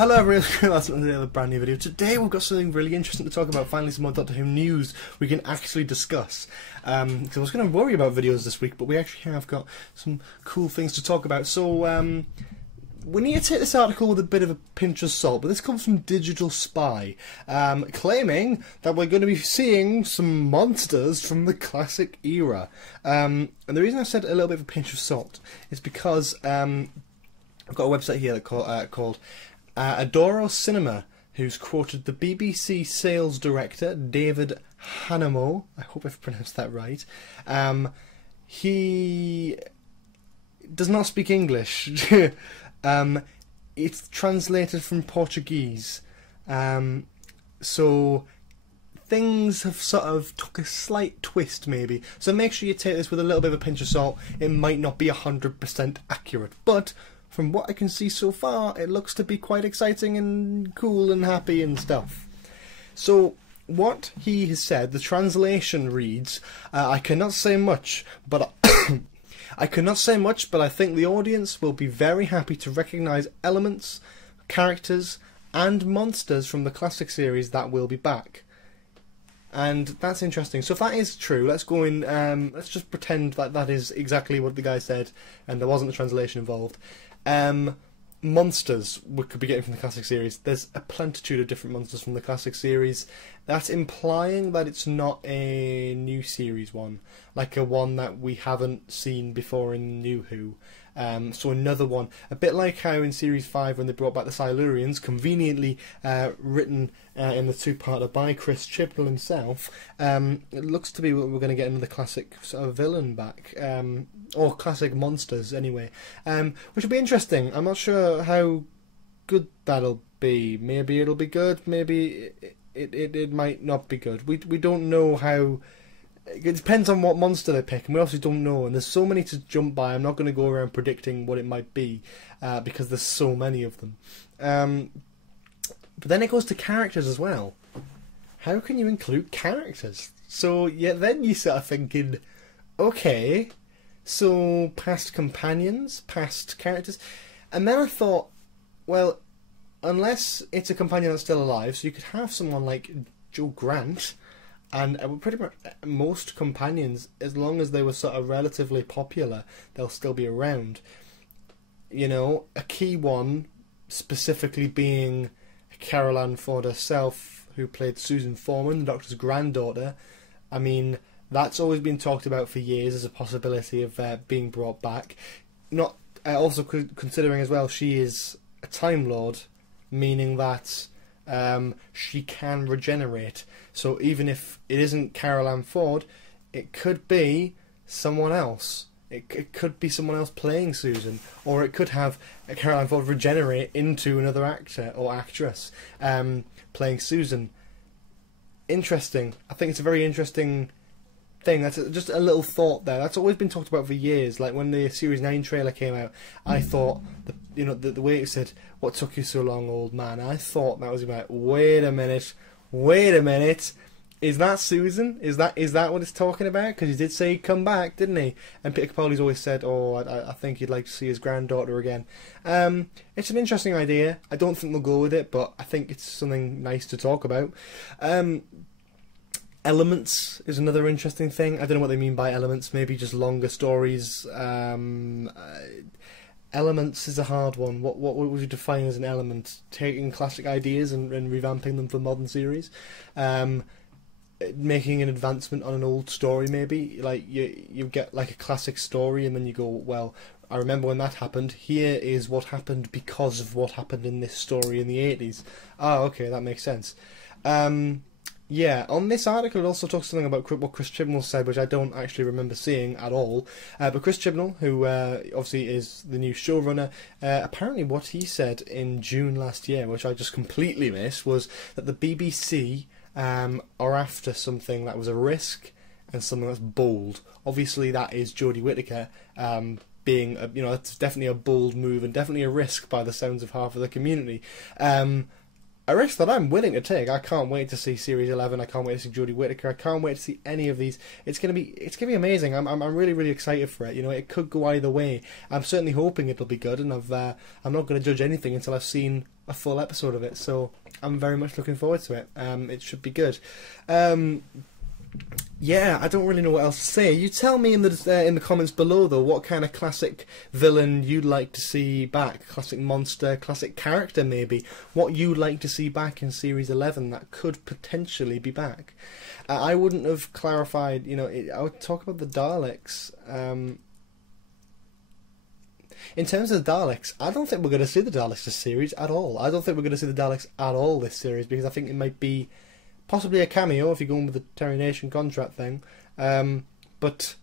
Hello everyone, that's another brand new video. Today we've got something really interesting to talk about, finally some more Doctor Who news we can actually discuss. Because I was going to worry about videos this week, but we actually have got some cool things to talk about. So, we need to take this article with a bit of a pinch of salt, but this comes from Digital Spy, claiming that we're going to be seeing some monsters from the classic era. And the reason I said a little bit of a pinch of salt is because I've got a website here that called Adoro Cinema, who's quoted the BBC sales director, David Hanamo. I hope I've pronounced that right. He does not speak English. It's translated from Portuguese. So things have sort of took a slight twist, maybe. So make sure you take this with a little bit of a pinch of salt. It might not be 100% accurate, but from what I can see so far, it looks to be quite exciting and cool and happy and stuff. So, what he has said, the translation reads, I cannot say much, but I cannot say much, but I think the audience will be very happy to recognise elements, characters, and monsters from the classic series that will be back. And that's interesting. So if that is true, let's go in. Let's just pretend that that is exactly what the guy said, and there wasn't a translation involved. Monsters we could be getting from the classic series. There's a plentitude of different monsters from the classic series. That's implying that it's not a new series one, like a one that we haven't seen before in New Who. So another one, a bit like how in Series 5 when they brought back the Silurians, conveniently written in the two-parter by Chris Chibnall himself. It looks to be we're going to get another classic sort of villain back, or classic monsters anyway, which will be interesting. I'm not sure how good that'll be. Maybe it'll be good, maybe it might not be good. We don't know how. It depends on what monster they pick, and we obviously don't know, and there's so many to jump by. I'm not going to go around predicting what it might be, because there's so many of them. But then it goes to characters as well. How can you include characters? So, yeah, then you start thinking, okay, so past companions, past characters, and then I thought, well, unless it's a companion that's still alive, so you could have someone like Joe Grant. And pretty much most companions, as long as they were sort of relatively popular, they'll still be around. You know, a key one specifically being Carol Ann Ford herself, who played Susan Foreman, the Doctor's granddaughter. I mean, that's always been talked about for years as a possibility of being brought back. Not also considering as well, she is a Time Lord, meaning that she can regenerate. So even if it isn't Carol Ann Ford, it could be someone else. It could be someone else playing Susan, or it could have Carol Ann Ford regenerate into another actor or actress playing Susan. Interesting. I think it's a very interesting thing. That's just a little thought there. That's always been talked about for years. Like when the Series 9 trailer came out, I thought, the way it said, "What took you so long, old man?" I thought that was about, wait a minute, is that Susan? Is that what it's talking about? Because he did say he'd come back, didn't he? And Peter Capaldi's always said, oh, I think he'd like to see his granddaughter again. It's an interesting idea. I don't think they'll go with it, but I think it's something nice to talk about. Elements is another interesting thing. I don't know what they mean by elements. Maybe just longer stories. Elements is a hard one. What would you define as an element? Taking classic ideas and revamping them for modern series, making an advancement on an old story. Maybe like you get like a classic story, and then you go, well, I remember when that happened. Here is what happened because of what happened in this story in the 80s. Oh, okay, that makes sense. Yeah, on this article it also talks something about what Chris Chibnall said, which I don't actually remember seeing at all. But Chris Chibnall, who obviously is the new showrunner, apparently what he said in June last year, which I just completely missed, was that the BBC are after something that was a risk and something that's bold. Obviously that is Jodie Whittaker being, it's definitely a bold move and definitely a risk by the sounds of half of the community. a risk that I'm willing to take. I can't wait to see Series 11. I can't wait to see Jodie Whittaker. I can't wait to see any of these. It's gonna be amazing. I'm really really excited for it. You know, it could go either way. I'm certainly hoping it'll be good, and I'm not going to judge anything until I've seen a full episode of it. So I'm very much looking forward to it. It should be good. Yeah, I don't really know what else to say. You tell me in the comments below, though, what kind of classic villain you'd like to see back. Classic monster, classic character, maybe. What you'd like to see back in Series 11 that could potentially be back. I wouldn't have clarified, you know, I would talk about the Daleks. In terms of the Daleks, I don't think we're going to see the Daleks this series at all. I don't think we're going to see the Daleks at all this series, because I think it might be possibly a cameo if you're going with the Terry Nation contract thing. But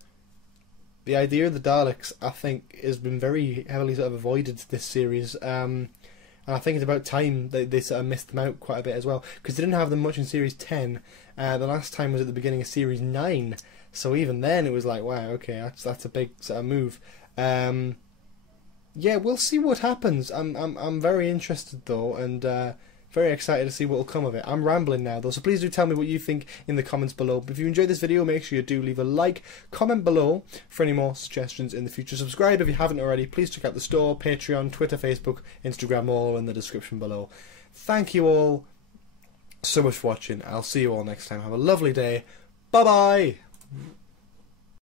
the idea of the Daleks, I think, has been very heavily sort of avoided this series. And I think it's about time they sort of missed them out quite a bit as well, because they didn't have them much in Series 10. The last time was at the beginning of Series 9. So even then it was like, wow, okay, that's a big sort of move. Yeah, we'll see what happens. I'm very interested though, and very excited to see what will come of it. I'm rambling now though, so please do tell me what you think in the comments below. If you enjoyed this video, make sure you do leave a like, comment below for any more suggestions in the future. Subscribe if you haven't already. Please check out the store, Patreon, Twitter, Facebook, Instagram, all in the description below. Thank you all so much for watching. I'll see you all next time. Have a lovely day. Bye bye.